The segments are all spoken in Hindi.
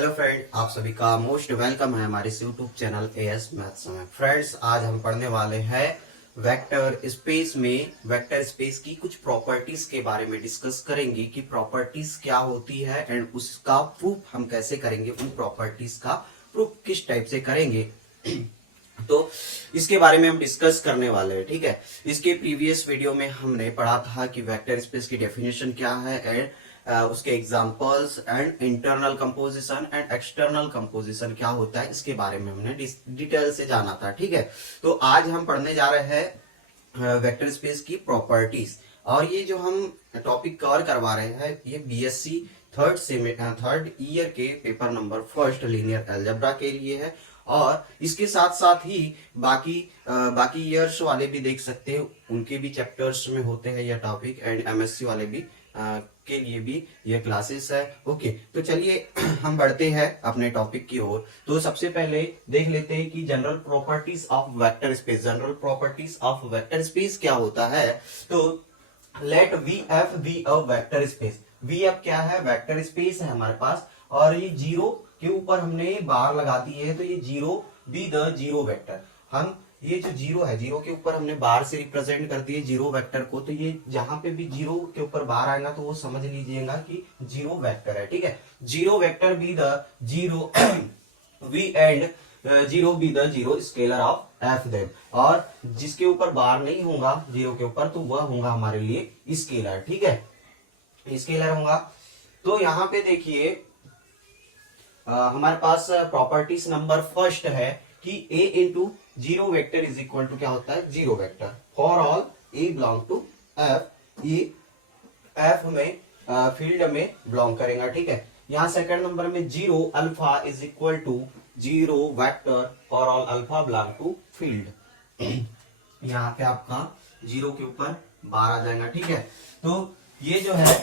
हेलो फ्रेंड, आप सभी का मोस्ट वेलकम है हमारे इस यूट्यूब चैनल एएस मैथ्स में। फ्रेंड्स, आज हम पढ़ने वाले हैं वेक्टर स्पेस में वेक्टर स्पेस की कुछ प्रॉपर्टीज के बारे में डिस्कस करेंगे कि प्रॉपर्टीज क्या होती है एंड उसका प्रूफ हम कैसे करेंगे, उन प्रॉपर्टीज का प्रूफ किस टाइप से करेंगे। तो इसके बारे में हम डिस्कस करने वाले हैं। ठीक है, इसके प्रीवियस वीडियो में हमने पढ़ा था कि वेक्टर स्पेस की डेफिनेशन क्या है एंड उसके examples and internal composition and external composition क्या होता है, इसके बारे में हमने डिटेल से जाना था। ठीक है, तो आज हम पढ़ने जा रहे हैं वेक्टर स्पेस की प्रॉपर्टीज। और ये जो हम टॉपिक कवर करवा रहे हैं ये बीएससी थर्ड ईयर के paper number first linear algebra के लिए है। और इसके साथ साथ ही बाकी ईयर्स वाले भी देख सकते हैं, उनके भी चैप्टर्स में होते हैं यह टॉपिक, एंड एमएससी वाले भी के लिए भी यह क्लासेस है। ओके, तो चलिए हम बढ़ते हैं अपने टॉपिक की ओर। तो सबसे पहले देख लेते हैं कि general properties of vector space. General properties of vector space क्या होता है। तो let V F be a vector space. V F क्या है, वेक्टर स्पेस है हमारे पास, और ये जीरो के ऊपर हमने बार लगा दी है, तो ये zero be the zero vector. हम ये जो जीरो है, जीरो के ऊपर हमने बार से रिप्रेजेंट कर दिए जीरो वेक्टर को, तो ये जहां पे भी जीरो के ऊपर बार आएगा तो वो समझ लीजिएगा कि जीरो वेक्टर है। ठीक है, zero vector be the zero V and zero be the zero scalar of F them. और जिसके ऊपर बार नहीं होगा जीरो के ऊपर, तो वह होगा हमारे लिए स्केलर। ठीक है, स्केलर होगा। तो यहाँ पे देखिए हमारे पास प्रॉपर्टीज नंबर फर्स्ट है कि a into zero vector is equal to क्या होता है, zero vector for all a belong to f। ये f में फील्ड में बिलोंग करेगा। ठीक है, यहाँ सेकंड नंबर में zero alpha is equal to zero vector for all alpha belong to field. यहाँ पे आपका जीरो के ऊपर बार आ जाएगा। ठीक है, तो ये जो है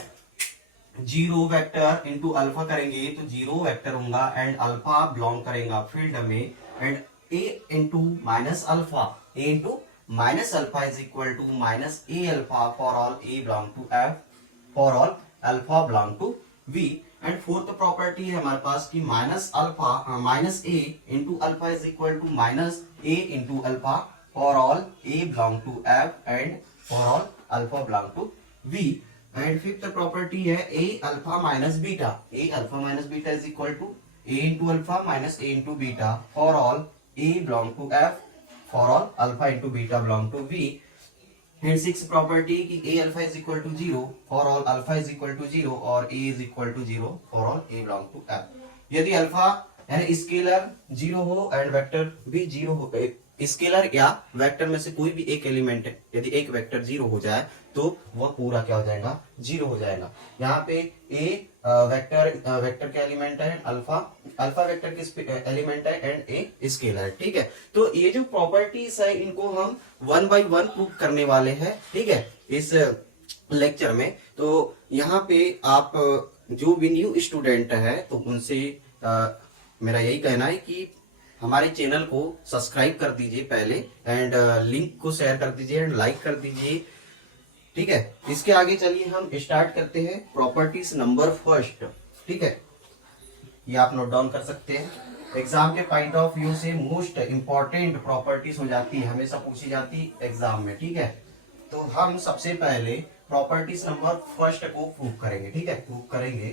जीरो वेक्टर इंटू अल्फा करेंगे तो जीरो वेक्टर होगा एंड अल्फा बिलोंग करेगा फील्ड में, and A into minus alpha, A into minus alpha is equal to minus A alpha for all A belong to F for all alpha belong to V. And fourth property है हमारे पास कि minus alpha minus A into alpha is equal to minus A into alpha for all A belong to F and for all alpha belong to V. And fifth property है A alpha minus beta, A alpha minus beta is equal to A into alpha minus A into beta for all A belong to F for all alpha into beta belong to V. And six property कि A alpha is equal to zero for all alpha is equal to zero और A is equal to zero for all A belong to F. यदि अल्फा यानी स्केलर जीरो हो एंड वेक्टर भी जीरो हो, स्केलर या वेक्टर में से कोई भी एक एलिमेंट है, यदि एक वेक्टर जीरो हो जाए तो वह पूरा क्या हो जाएगा, जीरो हो जाएगा। यहाँ पे ए वेक्टर के एलिमेंट है, अल्फा वेक्टर के एलिमेंट है एंड ए स्केलर। ठीक है, तो ये जो प्रॉपर्टीज है इनको हम वन बाय वन प्रूव करने वाले हैं। ठीक है, इस लेक्चर में। तो यहाँ पे आप जो भी न्यू स्टूडेंट है तो उनसे मेरा यही कहना है कि हमारे चैनल को सब्सक्राइब कर दीजिए पहले, एंड लिंक को शेयर कर दीजिए एंड लाइक कर दीजिए। ठीक है, इसके आगे चलिए हम स्टार्ट करते हैं प्रॉपर्टीज नंबर फर्स्ट। ठीक है, ये आप नोट डाउन कर सकते हैं। एग्जाम के पॉइंट ऑफ व्यू से मोस्ट इंपॉर्टेंट प्रॉपर्टीज हो जाती है, हमेशा पूछी जाती एग्जाम में। ठीक है, तो हम सबसे पहले प्रॉपर्टीज नंबर फर्स्ट को प्रूव करेंगे। ठीक है, प्रूव करेंगे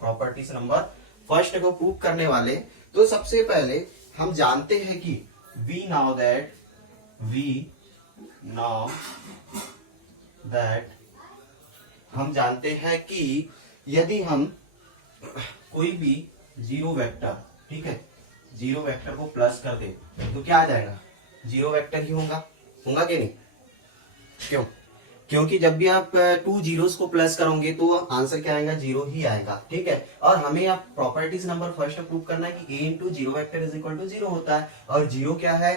प्रॉपर्टीज नंबर फर्स्ट को प्रूव करने वाले। तो सबसे पहले हम जानते हैं कि वी नाउ दैट हम जानते हैं कि यदि हम कोई भी जीरो वेक्टर, ठीक है, जीरो वेक्टर को प्लस कर दे तो क्या आ जाएगा, जीरो वेक्टर ही होगा कि नहीं। क्यों? क्योंकि जब भी आप टू जीरोस को प्लस करोगे तो आंसर क्या आएगा, जीरो ही आएगा। ठीक है, और हमें आप प्रॉपर्टीज नंबर फर्स्ट प्रूव करना है कि A into zero vector is equal to zero होता है, और जीरो क्या है,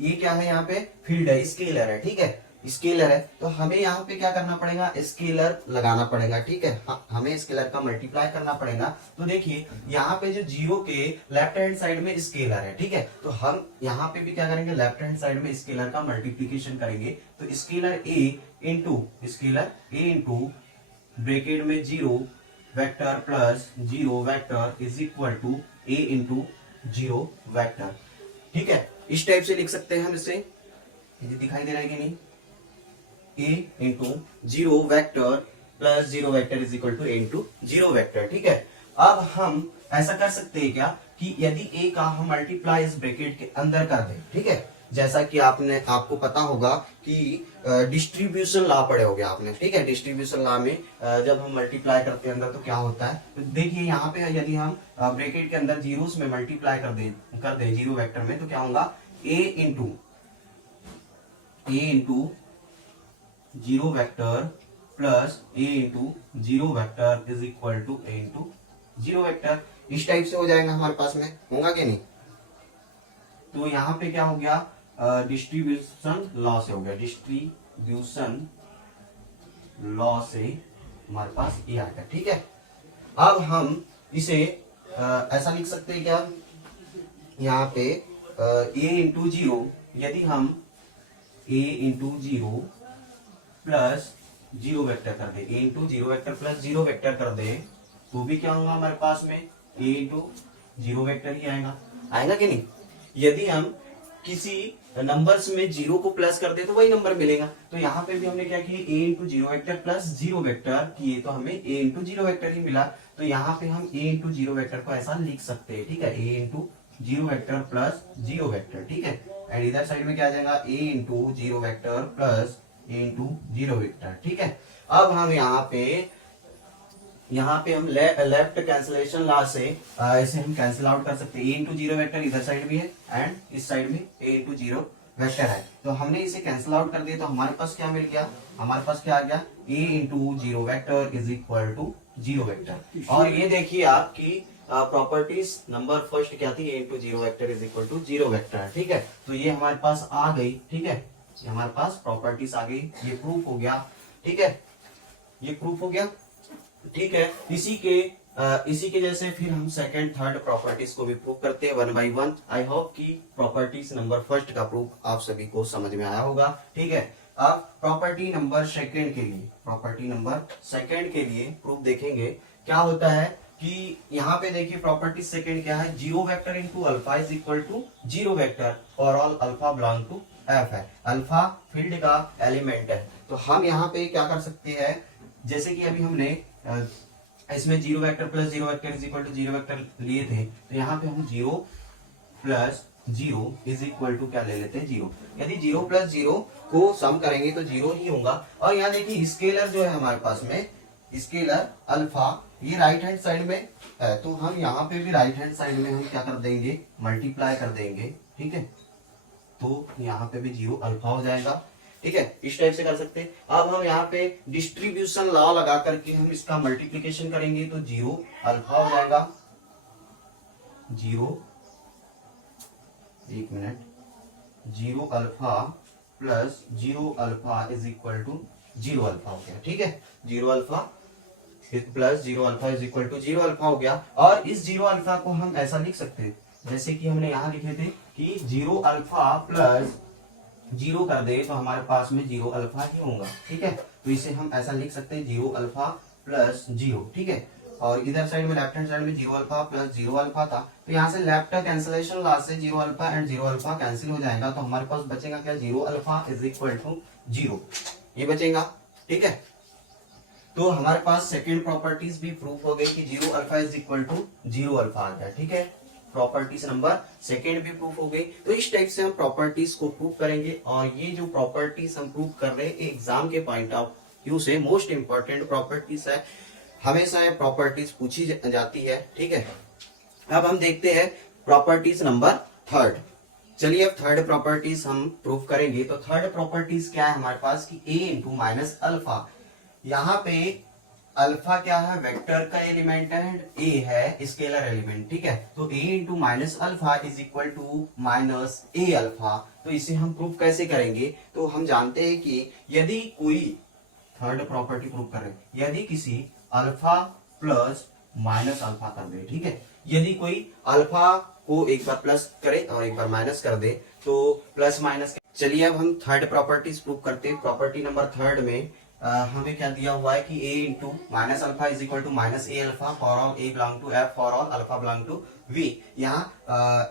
ये क्या है, यहाँ पे फील्ड है, स्केलर है। ठीक है, स्केलर है, तो हमें यहाँ पे क्या करना पड़ेगा, स्केलर लगाना पड़ेगा। ठीक है, हमें स्केलर का मल्टीप्लाई करना पड़ेगा। तो देखिए यहाँ पे जो जीरो के लेफ्ट हैंड साइड में स्केलर है, ठीक है, तो हम यहाँ पे भी क्या करेंगे, लेफ्ट हैंड साइड में स्केलर का मल्टीप्लीकेशन करेंगे। तो स्केलर ए इंटू ब्रैकेट में zero vector plus 0 vector is equal to a into 0 vector. ठीक है, इस टाइप से लिख सकते हैं हम इसे। ये दिखाई दे रहा है कि नहीं? a into 0 vector plus 0 vector is equal to a into 0 vector. ठीक है, अब हम ऐसा कर सकते हैं क्या कि यदि a का हम मल्टीप्लाई इस ब्रैकेट के अंदर कर दें। ठीक है, जैसा कि आपको पता होगा कि डिस्ट्रीब्यूशन लॉ पढ़े होगे आपने। ठीक है, डिस्ट्रीब्यूशन लॉ में जब हम मल्टीप्लाई करते हैं अंदर तो क्या होता है, तो देखिए यहाँ पे यदि हम ब्रैकेट के अंदर जीरोस में मल्टीप्लाई कर दे 0 वेक्टर में, तो क्या होगा a into 0 vector plus a into 0 vector is equal to a into 0 vector. इस टाइप से हो जाएगा हमारे पास में, होगा कि नहीं? तो यहाँ पे क्या हो गया, डिस्ट्रीब्यूशन लॉ से हो गया, डिस्ट्रीब्यूशन लॉ से हमारे पास ये आएगा। ठीक है, अब हम इसे ऐसा लिख सकते हैं क्या, यहाँ पे a इंटू 0, यदि हम a इंटू 0 प्लस 0 वेक्टर कर दे, a into 0 vector plus 0 vector कर दे, तो भी क्या होगा हमारे पास में a इंटू 0 वेक्टर ही आएगा। आएगा कि नहीं? यदि हम किसी नंबर्स में 0 को प्लस कर दे तो वही नंबर मिलेगा। तो यहाँ पे भी हमने क्या किया, a into 0 vector plus 0 vector किए तो हमें a इंटू 0 वेक्टर ही मिला। तो यहाँ पे हम a इंटू 0 वेक्टर को ऐसा लिख सकते हैं। ठीक है, a into 0 vector plus 0 vector. ठीक है, एंड इधर साइड में क्या आ जाएगा, a into 0 vector plus a into 0 vector. ठीक है, अब हम यहाँ पे हम लेफ्ट कैंसिलेशन लॉ से इसे हम कैंसिल आउट कर सकते हैं। a इंटू 0 वेक्टर इधर साइड भी है एंड इस साइड में a इंटू 0 वेक्टर है, तो हमने इसे कैंसिल आउट कर दिया। तो हमारे पास क्या मिल गया, हमारे पास क्या आ गया, a into 0 vector is equal to 0 vector. और ये देखिए आपकी प्रॉपर्टीज नंबर फर्स्ट क्या थी, a into 0 vector is equal to 0 vector. ठीक है, तो ये हमारे पास आ गई। ठीक है, ये हमारे पास प्रॉपर्टीज आ गई, ये प्रूफ हो गया। ठीक है, ये प्रूफ हो गया। ठीक है, इसी के जैसे फिर हम सेकंड थर्ड प्रॉपर्टीज को भी प्रूव करते हैं 1 बाय 1। आई होप कि प्रॉपर्टीज नंबर फर्स्ट का प्रूफ आप सभी को समझ में आया होगा। ठीक है, अब प्रॉपर्टी नंबर सेकंड के लिए प्रूफ देखेंगे। क्या होता है कि यहाँ पे देखिए प्रॉपर्टी सेकंड क्या है, 0 vector into alpha is equal to 0 vector for all alpha belong to F है। अल्फा फील्ड का एलिमेंट है, तो हम यहाँ पे क्या कर सकते हैं, जैसे कि अभी हमने इसमें 0 vector plus 0 vector is equal to 0 vector लिए थे, तो यहाँ पे हम 0 प्लस 0 इज इक्वल टू क्या ले लेते हैं, 0। यदि 0 प्लस 0 को सम करेंगे तो 0 ही होगा। और यहाँ देखिए स्केलर जो है हमारे पास में, स्केलर अल्फा, ये राइट हैंड साइड में है, तो हम यहाँ पे भी राइट हैंड साइड में हम क्या कर देंगे, मल्टीप्लाई कर देंगे। ठीक है, तो यहाँ पे भी 0 अल्फा हो जाएगा। ठीक है, इस टाइप से कर सकते हैं। अब हम यहाँ पे डिस्ट्रीब्यूशन लॉ लगा करके हम इसका मल्टीप्लिकेशन करेंगे तो 0 अल्फा हो जाएगा। 0 alpha plus 0 alpha is equal to 0 alpha हो गया। ठीक है, 0 alpha plus 0 alpha is equal to 0 alpha हो गया। और इस 0 अल्फा को हम ऐसा लिख सकते हैं जैसे कि हमने यहाँ लिखे थे कि 0 अल्फा प्लस 0 कर दे तो हमारे पास में 0 अल्फा ही होगा। ठीक है, तो इसे हम ऐसा लिख सकते हैं 0 अल्फा प्लस 0। ठीक है, और इधर साइड में लेफ्ट हैंड साइड में 0 अल्फा प्लस 0 अल्फा था, तो यहाँ से लेफ्ट कैंसिलेशन लॉ से 0 अल्फा एंड 0 अल्फा कैंसिल हो जाएगा। तो हमारे पास बचेगा क्या, 0 अल्फा इज इक्वल टू 0, ये बचेगा। ठीक है, तो हमारे पास सेकेंड प्रॉपर्टीज भी प्रूफ हो गई कि 0 alpha is equal to 0 alpha आ गया। ठीक है, प्रॉपर्टीज नंबर सेकेंड भी प्रूफ हो गई। तो इस टाइप से हम प्रॉपर्टीज को प्रूफ करेंगे, और ये जो प्रॉपर्टीज हम प्रूफ कर रहे हैं एग्जाम के पॉइंट ऑफ व्यू से मोस्ट इंपॉर्टेंट प्रॉपर्टीज है, हमेशा ये प्रॉपर्टीज पूछी जाती है। ठीक है, अब हम देखते हैं प्रॉपर्टीज नंबर थर्ड। चलिए अब थर्ड प्रॉपर्टीज हम प्रूफ करेंगे। तो थर्ड प्रॉपर्टीज क्या है हमारे पास कि a इंटू माइनस अल्फा, यहाँ पे अल्फा क्या है, वेक्टर का एलिमेंट है एंड a है स्केलर एलिमेंट। ठीक है, तो a into minus alpha is equal to minus a alpha. तो इसे हम प्रूफ कैसे करेंगे, तो हम जानते हैं कि यदि कोई थर्ड प्रॉपर्टी प्रूफ करें, यदि किसी अल्फा प्लस माइनस अल्फा कर दे। ठीक है, यदि कोई अल्फा को एक बार प्लस करे और एक बार माइनस कर दे तो प्लस माइनस। चलिए अब हम थर्ड प्रॉपर्टीज प्रूफ करते हैं। प्रॉपर्टी नंबर थर्ड में हमें क्या दिया हुआ है कि a into minus alpha is equal to minus A alpha for all a belong to f for all alpha belong to v। यहाँ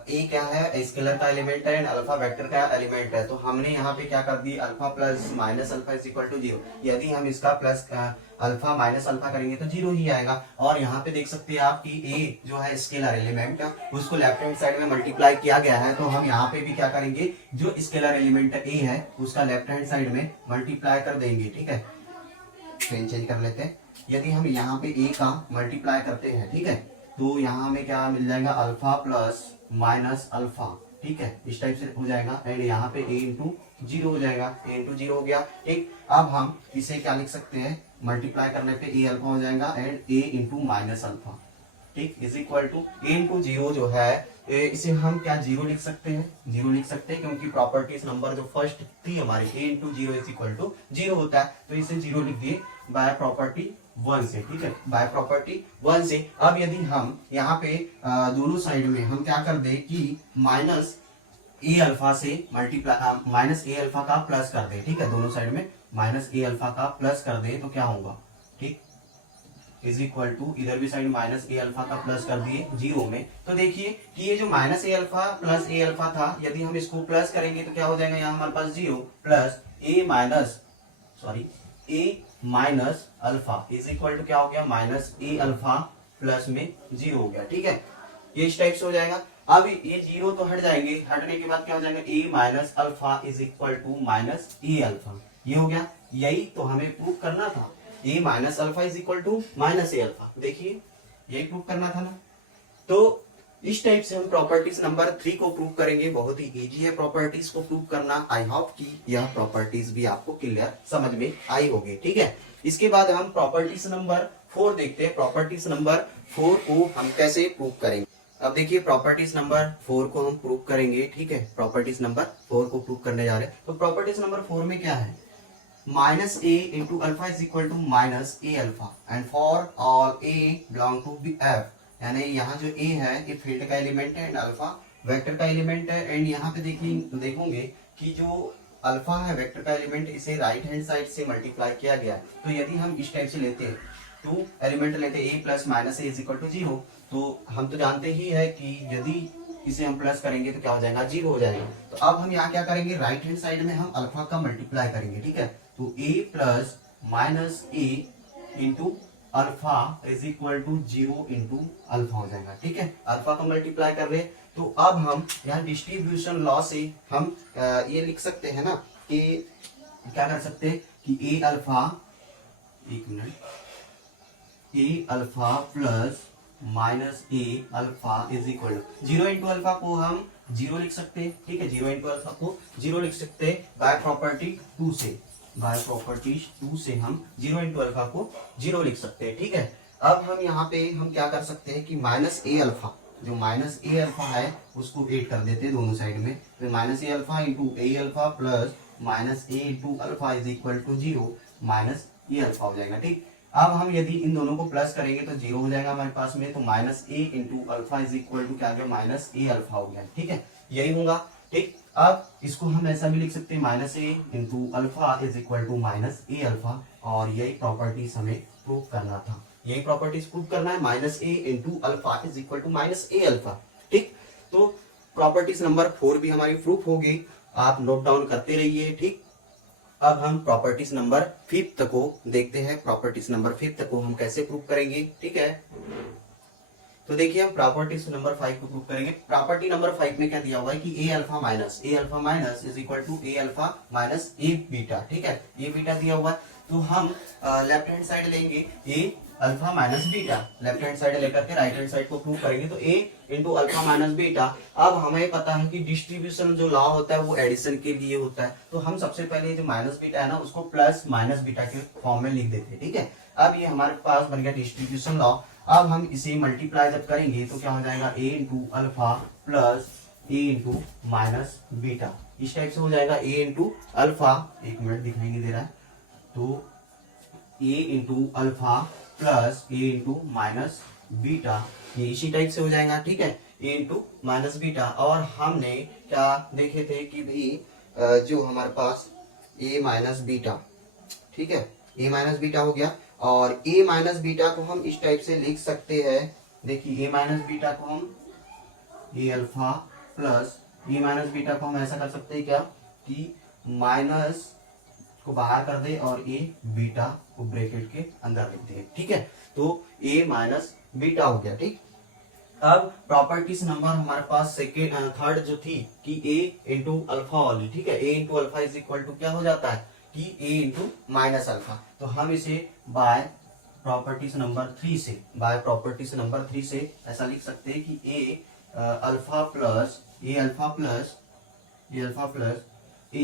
a क्या है, स्केलर का एलिमेंट है एंड अल्फा वेक्टर का एलिमेंट है, तो हमने यहाँ पे क्या कर दी, alpha plus minus alpha is equal to zero. यदि हम इसका प्लस अल्फा माइनस अल्फा करेंगे तो जीरो ही आएगा। और यहाँ पे देख सकते हैं आप कि a जो है स्केलर एलिमेंट है उसको लेफ्ट हैंड साइड में मल्टीप्लाई किया गया है, तो हम यहाँ पे भी क्या करेंगे, जो स्केलर एलिमेंट a है उसका लेफ्ट हैंड साइड में मल्टीप्लाई कर देंगे। ठीक है, पेन चेंज कर लेते हैं। यदि हम यहाँ पे a का मल्टीप्लाई करते हैं, ठीक है, तो यहाँ हमें क्या मिल जाएगा, अल्फा प्लस माइनस अल्फा। ठीक है, इस टाइप से हो जाएगा एंड यहाँ पे a इंटू जीरो हो जाएगा, a इंटू जीरो हो गया। ठीक, अब हम इसे क्या लिख सकते हैं, मल्टीप्लाई करने पे a अल्फा हो जाएगा and a into minus alpha. ठीक, is equal to a into zero जो है इसे हम क्या जीरो लिख सकते हैं, जीरो लिख सकते हैं क्योंकि प्रॉपर्टीज नंबर जो फर्स्ट थी हमारी a into zero is equal to zero होता है, तो इसे जीरो लिख दिए बाय प्रॉपर्टी वन से। ठीक है, बाय प्रॉपर्टी वन से। अब यदि हम यहाँ पे दोनों साइड में हम क्या कर दे कि माइनस ए अल्फा से मल्टीप्लाई माइनस ए अल्फा का प्लस कर दे। ठीक है, दोनों साइड में माइनस ए अल्फा का प्लस कर दे तो क्या होगा, ठीक, इज इक्वल टू इधर भी साइड माइनस ए अल्फा का प्लस कर दिए जीरो में, तो देखिए कि ये जो माइनस ए अल्फा प्लस ए अल्फा था, यदि हम इसको प्लस करेंगे तो क्या हो जाएगा, यहाँ हमारे पास zero plus A minus A minus alpha is equal to क्या हो गया, माइनस ए अल्फा प्लस में जीरो हो गया। ठीक है, ये इस टाइप से हो जाएगा। अब ये जीरो तो हट जाएंगे, हटने के बाद क्या हो जाएगा, A minus alpha is equal to minus A alpha, ये हो गया। यही तो हमें प्रूव करना था, A minus alpha is equal to minus A alpha. देखिए यही प्रूव करना था ना। तो इस टाइप से हम प्रॉपर्टीज नंबर 3 को प्रूव करेंगे। बहुत ही इजी है प्रॉपर्टीज को प्रूव करना। आई होप कि यह प्रॉपर्टीज भी आपको क्लियर समझ में आई होगी। ठीक है, इसके बाद हम प्रॉपर्टीज नंबर 4 देखते हैं। प्रॉपर्टीज नंबर 4 को हम कैसे प्रूव करेंगे। अब देखिए प्रॉपर्टीज नंबर 4 को हम प्रूव करेंगे। ठीक है, प्रॉपर्टीज नंबर 4 को प्रूव करने जा रहे हैं। तो प्रॉपर्टीज नंबर 4 में क्या है, minus A into alpha is equal to minus A alpha and for all A belong to B F, यानी यहाँ जो ए है ये फील्ड का एलिमेंट है एंड अल्फा वेक्टर का एलिमेंट है। एंड यहाँ पे देखोगे कि जो अल्फा है वेक्टर का एलिमेंट, इसे राइट हैंड साइड से मल्टीप्लाई किया गया है। तो यदि हम इस टाइप से लेते हैं, टू एलिमेंट लेते A plus minus A is equal to zero, तो हम तो जानते ही है कि यदि इसे हम प्लस करेंगे तो क्या हो जाएगा, जीरो हो जाएगा। तो अब हम यहाँ क्या करेंगे, राइट हैंड साइड में हम अल्फा का मल्टीप्लाई करेंगे। ठीक है, तो a plus minus A into alpha is equal to zero into alpha हो जाएगा। ठीक है, अल्फा का मल्टीप्लाई कर रहे हैं। तो अब हम यहाँ डिस्ट्रीब्यूशन लॉ से हम ये लिख सकते हैं ना कि क्या कर सकते हैं कि ए अल्फा, एक minute, A alpha plus minus A alpha is equal to zero into alpha को हम जीरो लिख सकते हैं। ठीक है, जीरो इंटू अल्फा को जीरो लिख सकते हैं बाय प्रॉपर्टी 2 से। बाय प्रॉपर्टीज 2 से हम जीरो इंटू अल्फा को जीरो लिख सकते हैं। ठीक है, अब हम यहाँ पे हम क्या कर सकते हैं कि माइनस ए अल्फा, जो माइनस ए अल्फा है उसको ऐड कर देते हैं दोनों साइड में। तो minus A alpha into A alpha plus minus A into alpha is equal to zero minus A alpha हो जाएगा। ठीक, अब हम यदि इन दोनों को प्लस करेंगे तो जीरो हो जाएगा हमारे पास में। तो minus A into alpha is equal to क्या आ गया, माइनस ए अल्फा हो गया। ठीक है, यही होगा। ठीक, अब इसको हम ऐसा भी लिख सकते हैं, minus A into alpha is equal to minus A alpha, और यही प्रॉपर्टीज हमें प्रूव करना था। यही प्रॉपर्टीज प्रूव करना है, minus A into alpha is equal to minus A alpha. ठीक, तो प्रॉपर्टीज नंबर 4 भी हमारी प्रूफ हो गई, आप नोट डाउन करते रहिए। ठीक, अब हम प्रॉपर्टीज नंबर 5 को देखते हैं। प्रॉपर्टीज नंबर 5 को हम कैसे प्रूव करेंगे। ठीक है, तो देखिए हम प्रॉपर्टीज नंबर 5 को प्रूव करेंगे। प्रॉपर्टी नंबर 5 में क्या दिया हुआ है कि A alpha minus is equal to A alpha minus A beta. ठीक है, ए बीटा दिया हुआ है, तो हम लेफ्ट हैंड साइड लेंगे A alpha minus beta, left hand side लेकर के राइट हैंड साइड को प्रूव करेंगे। तो A into alpha minus beta. अब हमें पता है कि डिस्ट्रीब्यूशन जो लॉ होता है वो एडिशन के लिए होता है, तो हम सबसे पहले जो माइनस बीटा है ना उसको प्लस माइनस बीटा के फॉर्म में लिख देते हैं। ठीक है, अब ये हमारे पास बन गया डिस्ट्रीब्यूशन लॉ। अब हम इसे मल्टीप्लाई जब करेंगे तो क्या हो जाएगा, ए इंटू अल्फा प्लस ए इंटू माइनस बीटा, इस टाइप से हो जाएगा। ए इंटू अल्फा, एक मिनट दिखाई नहीं दे रहा है, तो A into alpha plus A into minus beta, ये इसी टाइप से हो जाएगा। ठीक है, ए इंटू माइनस बीटा। और हमने क्या देखे थे कि भाई जो हमारे पास ए माइनस बीटा, ठीक है, ए माइनस बीटा हो गया। और ए माइनस बीटा को हम इस टाइप से लिख सकते हैं, देखिए ए माइनस बीटा को हम ए alpha plus A minus beta को हम ऐसा कर सकते हैं क्या कि माइनस को बाहर कर दे और ए बीटा को ब्रैकेट के अंदर लिख दे, ठीक है। तो ए माइनस बीटा हो गया, ठीक। अब प्रॉपर्टीज नंबर हमारे पास सेकेंड थर्ड जो थी कि a इंटू अल्फा वाली, ठीक है। a into alpha is equal to क्या हो जाता है कि a इंटू माइनस अल्फा। तो हम इसे बाय प्रॉपर्टीज नंबर 3 से ऐसा लिख सकते हैं कि a alpha plus a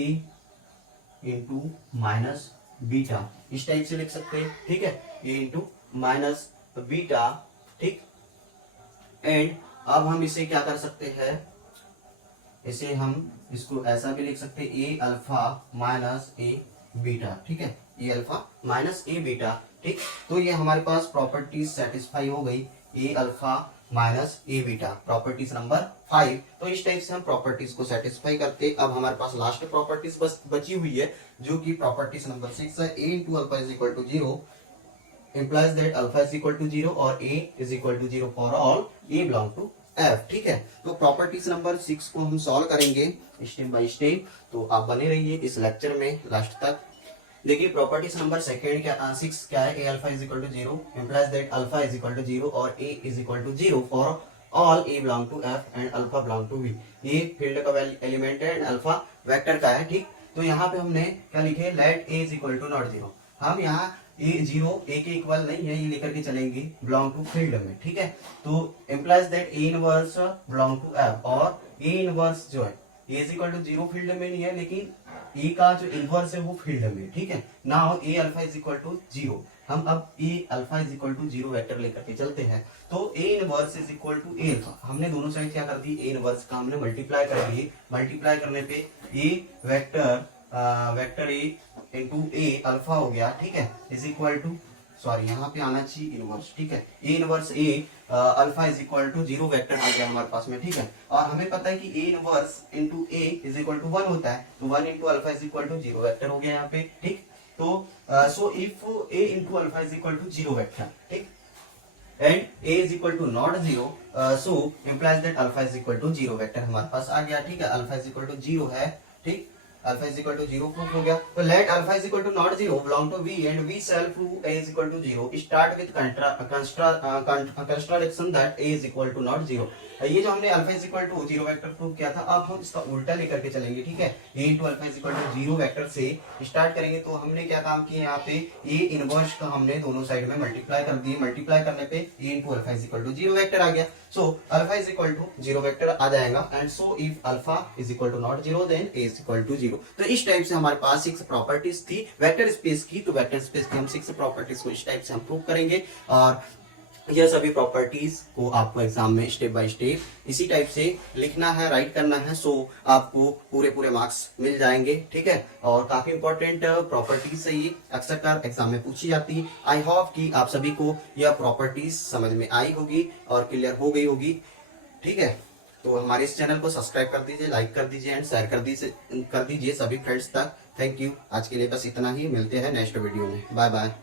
into minus beta, इस टाइप से लिख सकते हैं, ठीक है। a इंटू माइनस बीटा, ठीक। एंड अब हम इसे क्या कर सकते हैं, इसे हम इसको ऐसा भी लिख सकते हैं ए अल्फा माइनस ए बीटा, ठीक है। A alpha minus A beta, ठीक। तो ये हमारे पास प्रॉपर्टीज सेटिस्फाई हो गई, ए alpha minus A beta, properties number 5। तो इस टाइप से हम प्रॉपर्टीज को सेटिस्फाई करते। अब हमारे पास लास्ट प्रॉपर्टीज बस बची हुई है, जो कि प्रॉपर्टीज नंबर 6 है। A into alpha is equal to 0 implies that alpha is equal to 0 और a is equal to 0 for all a belong to f, ठीक है। तो प्रॉपर्टीज नंबर 6 को हम सॉल्व करेंगे स्टेप बाय स्टेप, तो आप बने रहिए इस लेक्चर में लास्ट तक। देखिए प्रॉपर्टीज नंबर 6 क्या है, a alpha is equal to 0 implies that alpha is equal to 0 और a is equal to 0 for all a belong to f and alpha belong to v। ये फील्ड का एलिमेंट है एंड अल्फा वेक्टर का है, ठीक। तो यहाँ पे हमने क्या लिखे, let a is equal to not 0। हम यहाँ ए 0 ए के इक्वल नहीं है, ये लेकर के चलेंगे बिलोंग टू फील्ड में, ठीक है। तो implies that a inverse belong to f, और ए इनवर्स जो है a is equal to 0 field में नहीं है, लेकिन ए का जो इनवर्स है वो फील्ड में, ठीक है। Now A alpha is equal to 0। हम अब A alpha is equal to 0 vector लेकर के चलते हैं। तो A inverse is equal to A alpha, हमने दोनों साइड क्या कर दी, ए इनवर्स का हमने मल्टीप्लाई कर दिए। मल्टीप्लाई करने पे A vector A into A alpha हो गया, ठीक है, इज इक्वल टू, सॉरी यहाँ पे आना चाहिए इनवर्स, ठीक है। A inverse A alpha is equal to 0 vector आ गया हमारे पास में, ठीक है। और हमें पता है कि A inverse into A is equal to 1 होता है, तो 1 into alpha is equal to 0 vector हो गया यहाँ पे, ठीक। तो so if A into alpha is equal to 0 vector, ठीक, and a is equal to not 0, so implies that alpha is equal to 0 vector हमारे पास आ गया, ठीक है। अल्फा इज इक्वल टू 0 है, ठीक, alpha is equal to 0 proof हो गया। तो let alpha is equal to not 0 belong to v and v shall prove a is equal to 0 start with contradiction that a is equal to not 0। ये जो हमने alpha is equal to 0 vector prove किया था, अब हम इसका उल्टा लेकर के चलेंगे, ठीक है। a into alpha is equal to 0 vector से स्टार्ट करेंगे। तो हमने क्या काम किया, यहाँ पे a इनवर्स का हमने दोनों साइड में मल्टीप्लाई कर दिए। मल्टीप्लाई करने पे a into alpha is equal to 0 vector आ गया। So alpha is equal to 0 vector आ जाएगा, and so if alpha is equal to not 0 then a is equal to 0। तो इस टाइप से हमारे पास 6 प्रॉपर्टीज थी वेक्टर स्पेस की। तो वेक्टर स्पेस की हम 6 प्रॉपर्टीज को इस टाइप से हम प्रूव करेंगे, और यह सभी प्रॉपर्टीज को आपको एग्जाम में स्टेप बाय स्टेप इसी टाइप से लिखना है, राइट करना है। सो आपको पूरे मार्क्स मिल जाएंगे, ठीक है। और काफी इंपॉर्टेंट प्रॉपर्टीज से ये अक्सर कर एग्जाम में पूछी जाती है। आई होप कि आप सभी को यह प्रॉपर्टीज समझ में आई होगी और क्लियर हो गई होगी, ठीक है। तो हमारे इस चैनल को सब्सक्राइब कर दीजिए, लाइक कर दीजिए एंड शेयर कर दीजिए सभी फ्रेंड्स तक। Thank you. आज के लिए बस इतना ही, मिलते हैं नेक्स्ट वीडियो में। Bye bye.